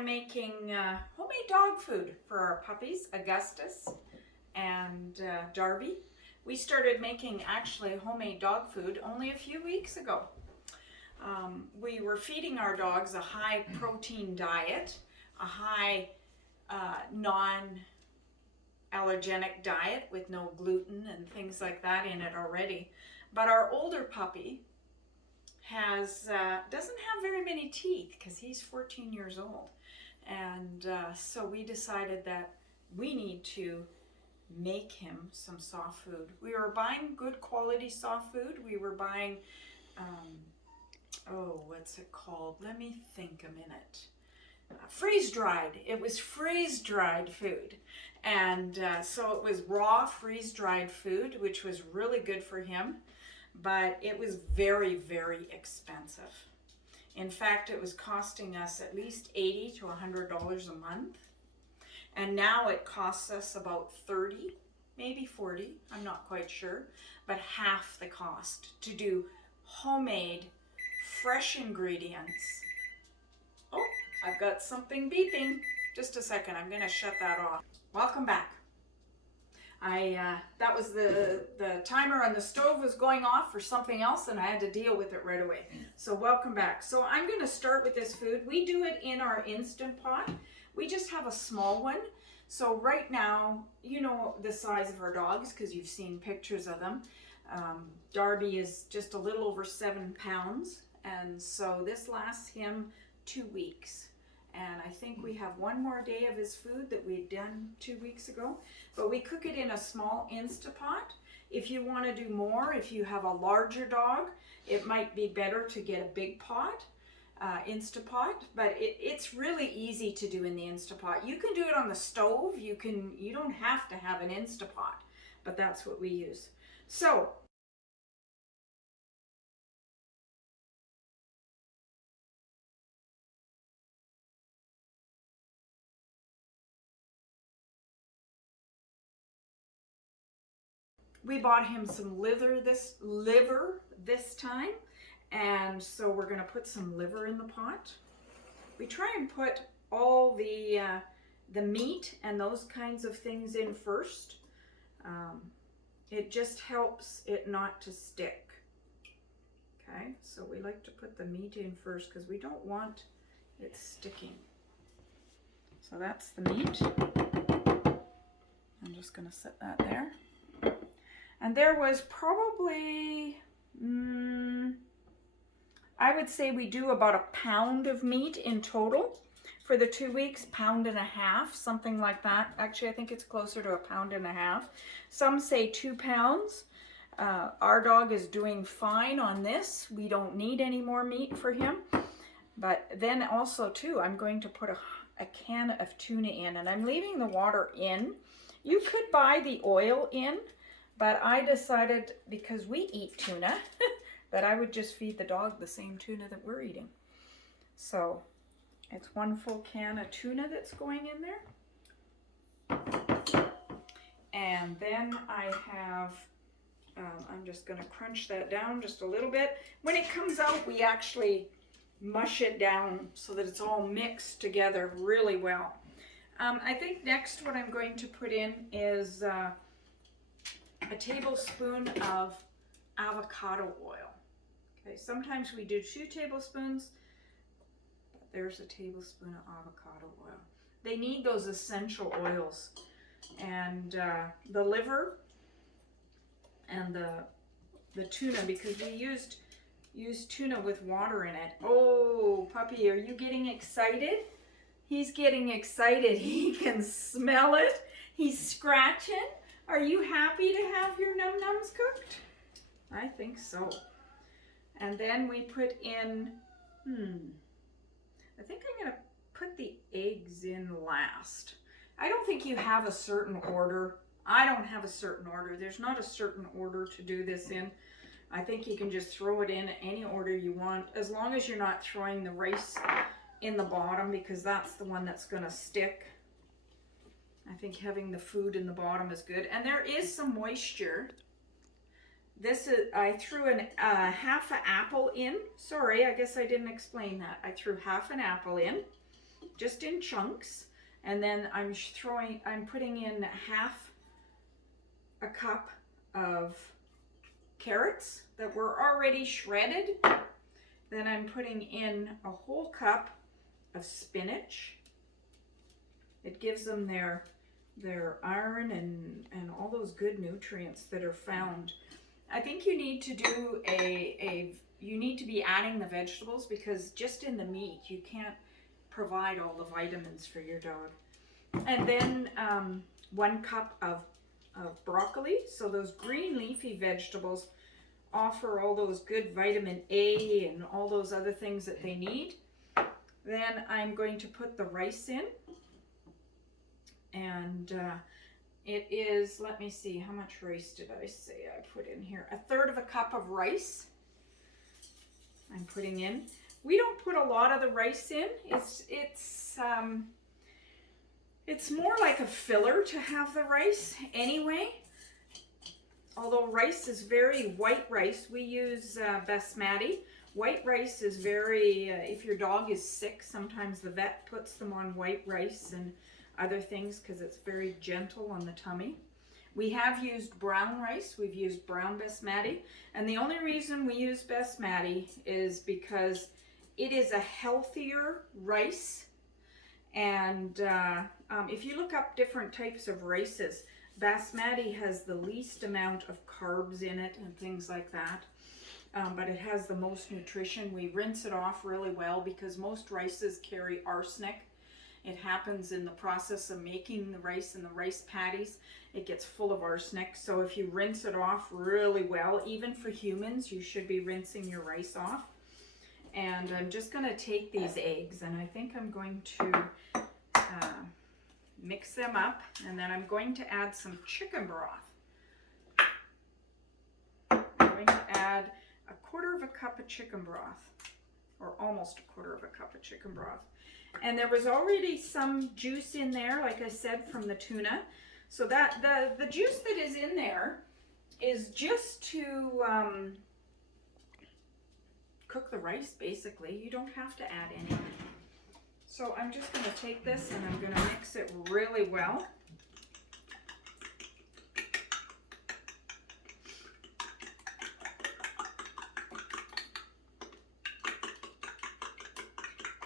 I'm making homemade dog food for our puppies, Augustus and Darby. We started making actually homemade dog food only a few weeks ago. We were feeding our dogs a high protein diet, a high non-allergenic diet with no gluten and things like that in it already. But our older puppy doesn't have very many teeth because he's 14 years old. And so we decided that we need to make him some soft food. We were buying good quality soft food. We were buying, what's it called? Let me think a minute. Freeze-dried. It was freeze-dried food. And so it was raw freeze-dried food, which was really good for him. But it was very, very expensive. In fact, it was costing us at least $80 to $100 a month. And now it costs us about $30, maybe $40, I'm not quite sure, but half the cost to do homemade, fresh ingredients. Oh, I've got something beeping. Just a second, I'm gonna shut that off. Welcome back. That was the timer on the stove was going off for something else and I had to deal with it right away. So welcome back. So I'm going to start with this food. We do it in our Instant Pot. We just have a small one. So right now, you know the size of our dogs because you've seen pictures of them. Darby is just a little over 7 pounds. And so this lasts him 2 weeks. And I think we have one more day of his food that we'd done 2 weeks ago. But we cook it in a small Instapot. If you want to do more, if you have a larger dog, it might be better to get a big pot, Instapot. But it's really easy to do in the Instapot. You can do it on the stove. You don't have to have an Instapot, but that's what we use. So we bought him some liver this time, and so we're going to put some liver in the pot. We try and put all the meat and those kinds of things in first. It just helps it not to stick. Okay, so we like to put the meat in first because we don't want it sticking. So that's the meat. I'm just going to set that there. And there was probably, I would say we do about a pound of meat in total for the 2 weeks, pound and a half, something like that. Actually, I think it's closer to a pound and a half. Some say 2 pounds. Our dog is doing fine on this. We don't need any more meat for him. But then also too, I'm going to put a can of tuna in, and I'm leaving the water in. You could buy the oil in, but I decided, because we eat tuna, that I would just feed the dog the same tuna that we're eating. So it's 1 full can of tuna that's going in there. And then I have, I'm just going to crunch that down just a little bit. When it comes out, we actually mush it down so that it's all mixed together really well. I think next what I'm going to put in is a tablespoon of avocado oil. Okay, sometimes we do 2 tablespoons, but there's a tablespoon of avocado oil. They need those essential oils. And the liver and the tuna, because we used tuna with water in it. Oh, puppy, are you getting excited? He's getting excited. He can smell it. He's scratching. Are you happy to have your num-nums cooked? I think so. And then we put in, I think I'm going to put the eggs in last. I don't think you have a certain order. I don't have a certain order. There's not a certain order to do this in. I think you can just throw it in any order you want, as long as you're not throwing the rice in the bottom, because that's the one that's going to stick. I think having the food in the bottom is good. And there is some moisture. This is, I threw half an apple in. Sorry, I guess I didn't explain that. I threw half an apple in. just in chunks. And then I'm putting in half a cup of carrots that were already shredded. Then I'm putting in a whole cup of spinach. It gives them their iron and all those good nutrients that are found. I think you need to do you need to be adding the vegetables, because just in the meat you can't provide all the vitamins for your dog. And then 1 cup of broccoli. So those green leafy vegetables offer all those good vitamin A and all those other things that they need. Then I'm going to put the rice in. And it is, let me see, how much rice did I say I put in here? 1/3 of a cup of rice I'm putting in. We don't put a lot of the rice in. It's more like a filler to have the rice anyway. Although rice is very white rice, we use basmati. White rice is very, if your dog is sick, sometimes the vet puts them on white rice and other things because it's very gentle on the tummy. We have used brown rice. We've used brown basmati. And the only reason we use basmati is because it is a healthier rice. And if you look up different types of rices, basmati has the least amount of carbs in it and things like that. But it has the most nutrition. We rinse it off really well because most rices carry arsenic. It happens in the process of making the rice and the rice patties. It gets full of arsenic. So if you rinse it off really well, even for humans, you should be rinsing your rice off. And I'm just going to take these eggs, and I think I'm going to mix them up, and then I'm going to add some chicken broth. I'm going to add 1/4 of a cup of chicken broth, or almost 1/4 of a cup of chicken broth. And there was already some juice in there, like I said, from the tuna. So that the juice that is in there is just to cook the rice, basically. You don't have to add anything. So I'm just going to take this and I'm going to mix it really well.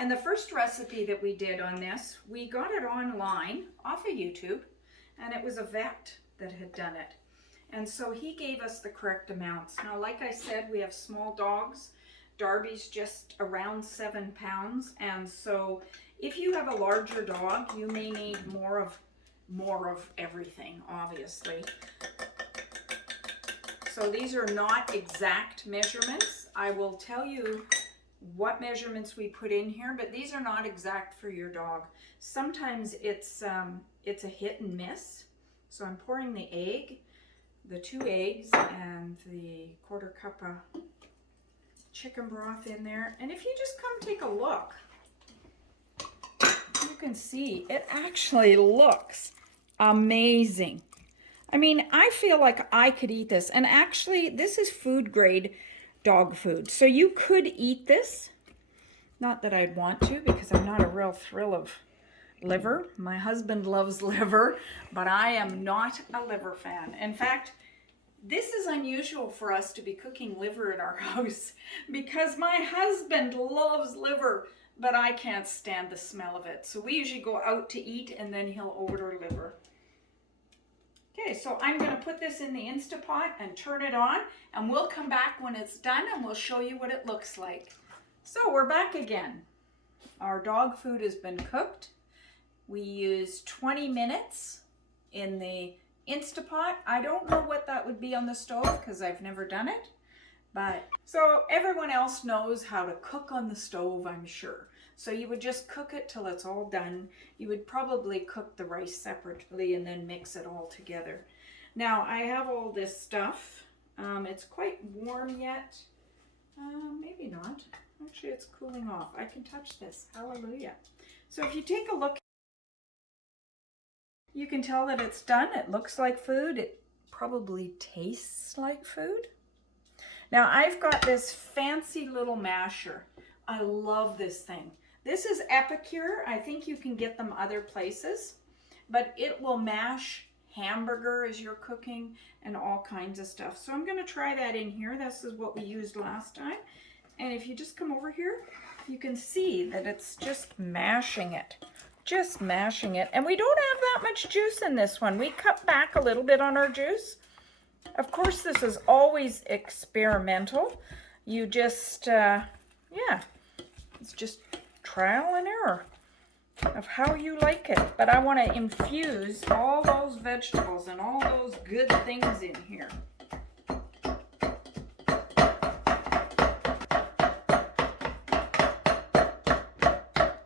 And the first recipe that we did on this, we got it online off of YouTube, and it was a vet that had done it. And so he gave us the correct amounts. Now, like I said, we have small dogs. Darby's just around 7 pounds. And so if you have a larger dog, you may need more of everything, obviously. So these are not exact measurements. I will tell you what measurements we put in here, but these are not exact for your dog. Sometimes it's a hit and miss. So I'm pouring the egg, the 2 eggs, and the 1/4 cup of chicken broth in there. And if you just come take a look, you can see it actually looks amazing. I mean, I feel like I could eat this. And actually, this is food grade dog food. So you could eat this. Not that I'd want to, because I'm not a real thrill of liver. My husband loves liver, but I am not a liver fan. In fact, this is unusual for us to be cooking liver in our house because my husband loves liver, but I can't stand the smell of it. So we usually go out to eat and then he'll order liver. Okay, so I'm going to put this in the Instapot and turn it on, and we'll come back when it's done and we'll show you what it looks like. So we're back again. Our dog food has been cooked. We used 20 minutes in the Instapot. I don't know what that would be on the stove because I've never done it. But so everyone else knows how to cook on the stove, I'm sure. So you would just cook it till it's all done. You would probably cook the rice separately and then mix it all together. Now I have all this stuff. It's quite warm yet. Maybe not. Actually, it's cooling off. I can touch this. Hallelujah. So if you take a look, you can tell that it's done. It looks like food. It probably tastes like food. Now I've got this fancy little masher. I love this thing. This is Epicure. I think you can get them other places, but it will mash hamburger as you're cooking and all kinds of stuff. So I'm going to try that in here. This is what we used last time. And if you just come over here, you can see that it's just mashing it. Just mashing it. And we don't have that much juice in this one. We cut back a little bit on our juice. Of course, this is always experimental. You just, yeah, it's just trial and error of how you like it. But I want to infuse all those vegetables and all those good things in here.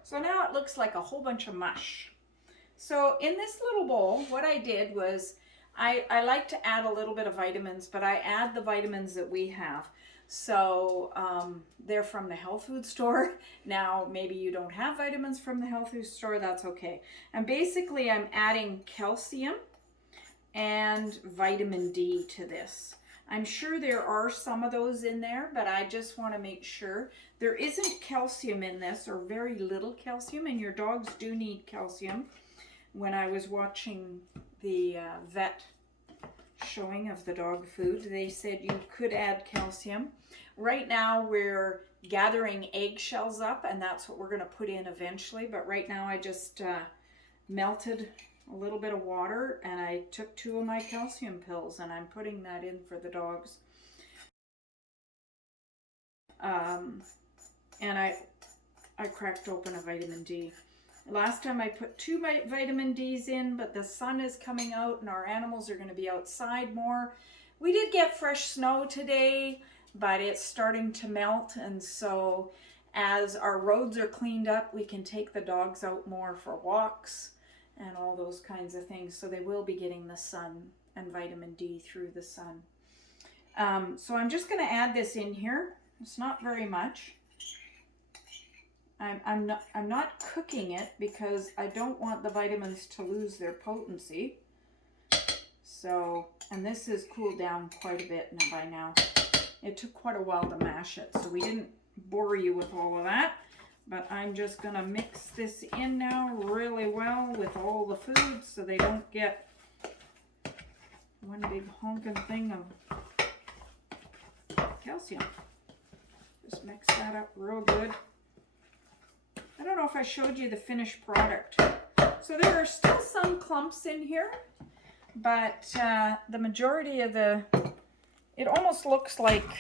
So now it looks like a whole bunch of mush. So in this little bowl, what I did was I like to add a little bit of vitamins, but I add the vitamins that we have. So they're from the health food store. Now, maybe you don't have vitamins from the health food store, that's okay. And basically I'm adding calcium and vitamin D to this. I'm sure there are some of those in there, but I just want to make sure. There isn't calcium in this, or very little calcium, and your dogs do need calcium. When I was watching the vet showing of the dog food, they said you could add calcium. Right now we're gathering eggshells up, and that's what we're going to put in eventually, but right now I just melted a little bit of water and I took 2 of my calcium pills and I'm putting that in for the dogs. And I cracked open a vitamin D. Last time I put 2 vitamin Ds in, but the sun is coming out and our animals are going to be outside more. We did get fresh snow today, but it's starting to melt, and so as our roads are cleaned up, we can take the dogs out more for walks and all those kinds of things. So they will be getting the sun and vitamin D through the sun. So I'm just going to add this in here. It's not very much. I'm not cooking it because I don't want the vitamins to lose their potency. So, and this has cooled down quite a bit by now. It took quite a while to mash it, so we didn't bore you with all of that. But I'm just gonna mix this in now really well with all the food so they don't get one big honking thing of calcium. Just mix that up real good. I don't know if I showed you the finished product. So there are still some clumps in here, but the majority of it almost looks like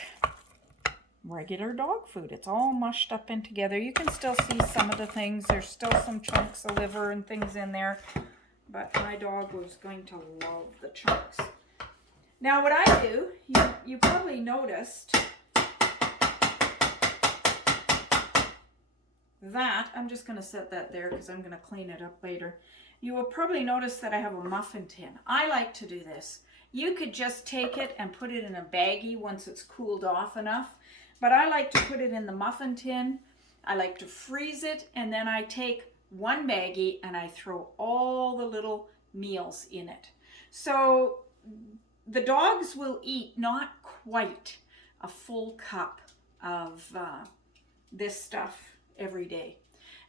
regular dog food. It's all mushed up in together. You can still see some of the things. There's still some chunks of liver and things in there, but my dog was going to love the chunks. Now what I do, you probably noticed that, I'm just going to set that there because I'm going to clean it up later. You will probably notice that I have a muffin tin. I like to do this. You could just take it and put it in a baggie once it's cooled off enough, but I like to put it in the muffin tin. I like to freeze it, and then I take one baggie and I throw all the little meals in it. So the dogs will eat not quite a full cup of this stuff every day.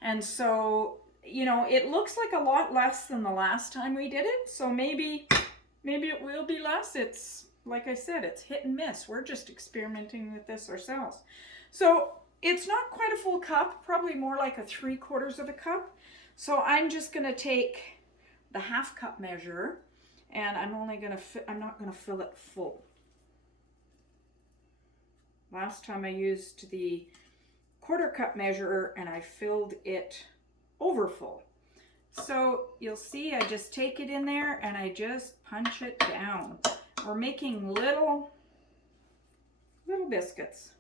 And so, you know, it looks like a lot less than the last time we did it. So maybe it will be less. It's, like I said, it's hit and miss. We're just experimenting with this ourselves. So it's not quite a full cup, probably more like a 3/4 of a cup. So I'm just going to take the 1/2 cup measure, and I'm not going to fill it full. Last time I used the 1/4 cup measure and I filled it over full. So you'll see I just take it in there and I just punch it down. We're making little biscuits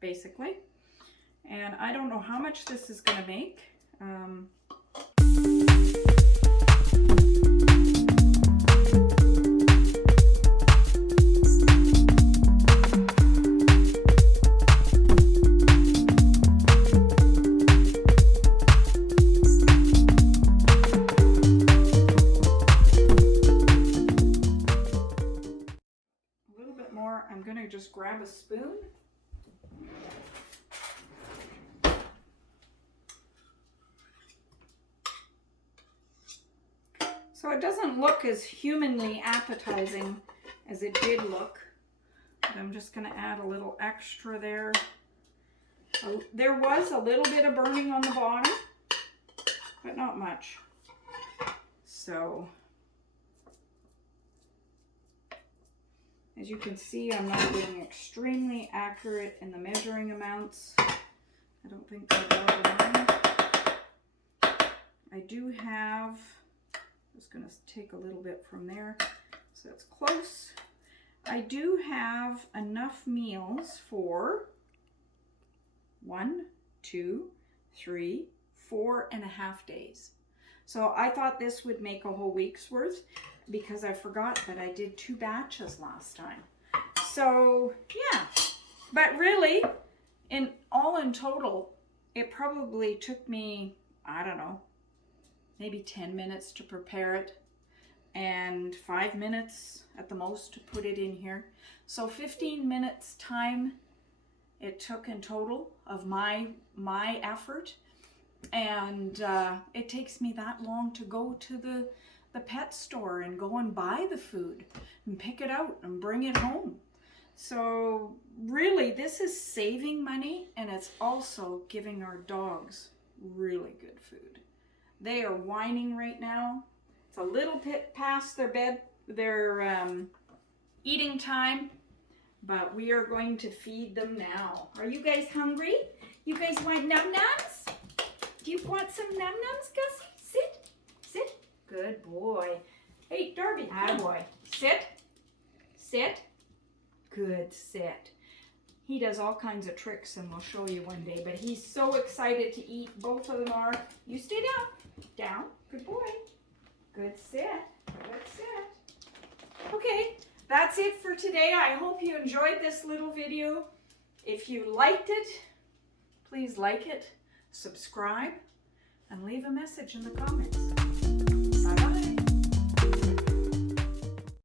basically, and I don't know how much this is going to make. I'm going to just grab a spoon So it doesn't look as humanly appetizing as it did look. But I'm just going to add a little extra there. There was a little bit of burning on the bottom, but not much. So, as you can see, I'm not being extremely accurate in the measuring amounts. I don't think they'll bother mine. I do have, I'm just going to take a little bit from there so it's close. I do have enough meals for 1, 2, 3, 4.5 days. So I thought this would make a whole week's worth because I forgot that I did 2 batches last time. So yeah, but really in total, it probably took me, I don't know, maybe 10 minutes to prepare it and 5 minutes at the most to put it in here. So 15 minutes time it took in total of my effort, and it takes me that long to go to the pet store and go and buy the food and pick it out and bring it home. So really this is saving money, and it's also giving our dogs really good food. They are whining right now. It's a little bit past their eating time, but we are going to feed them now. Are you guys hungry? You guys want num-nums? Do you want some num-nums, Gussie? Sit. Sit. Good boy. Hey, Darby. Attaboy. Sit. Sit. Good. Sit. He does all kinds of tricks, and we'll show you one day, but he's so excited to eat. Both of them are. You stay down. Down. Good boy. Good sit. Good sit. Okay. That's it for today. I hope you enjoyed this little video. If you liked it, please like it, subscribe, and leave a message in the comments.